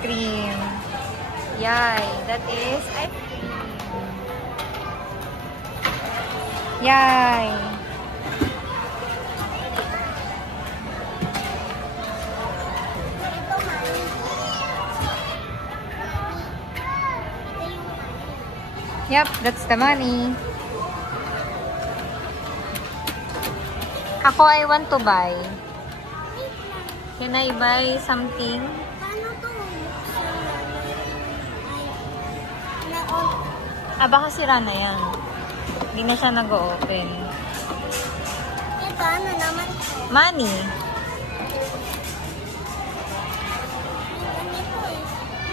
cream. Yay! That is ice cream. Yay! Yep, that's the money. Ako, I want to buy. Can I buy something? Baka sira na yan. Hindi na siya nag-open. Ito, ano naman? Money.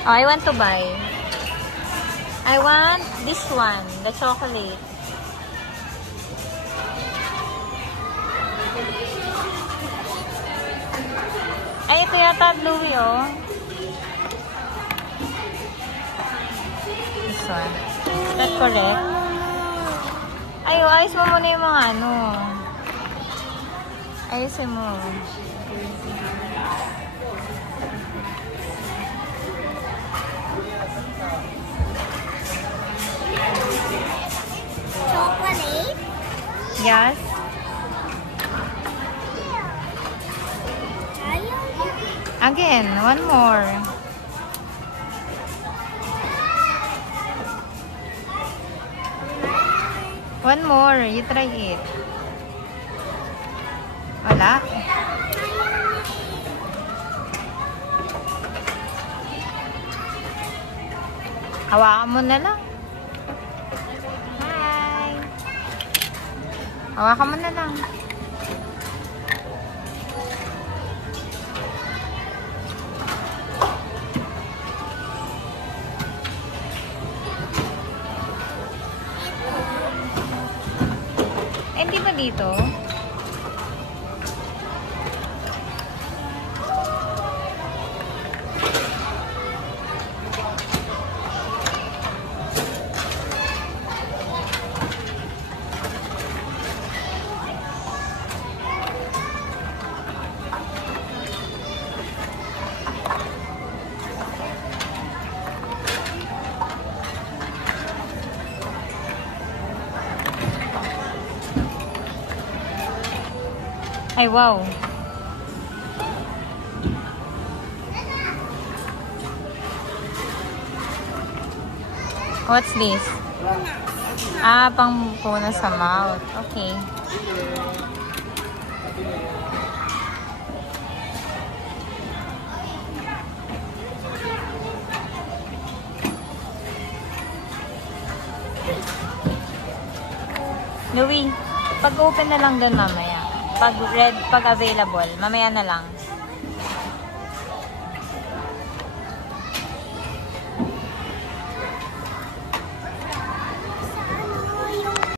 Oh, I want to buy. I want this one, the chocolate. Ay, ito yata Bluey, oh. This one. Is that correct? Ay, ayos mo muna yung mga ano. Ayusin mo. Chocolate? Yes. Again, one more. One more. You try it. Wala. Hawakan mo na lang. Hi. Hawakan mo na lang. Eh, hindi ba dito? Ay, wow. What's this? Pang punas sa mouth. Okay. Louie, pag-open na lang doon mamaya. Pag available, mamaya na lang.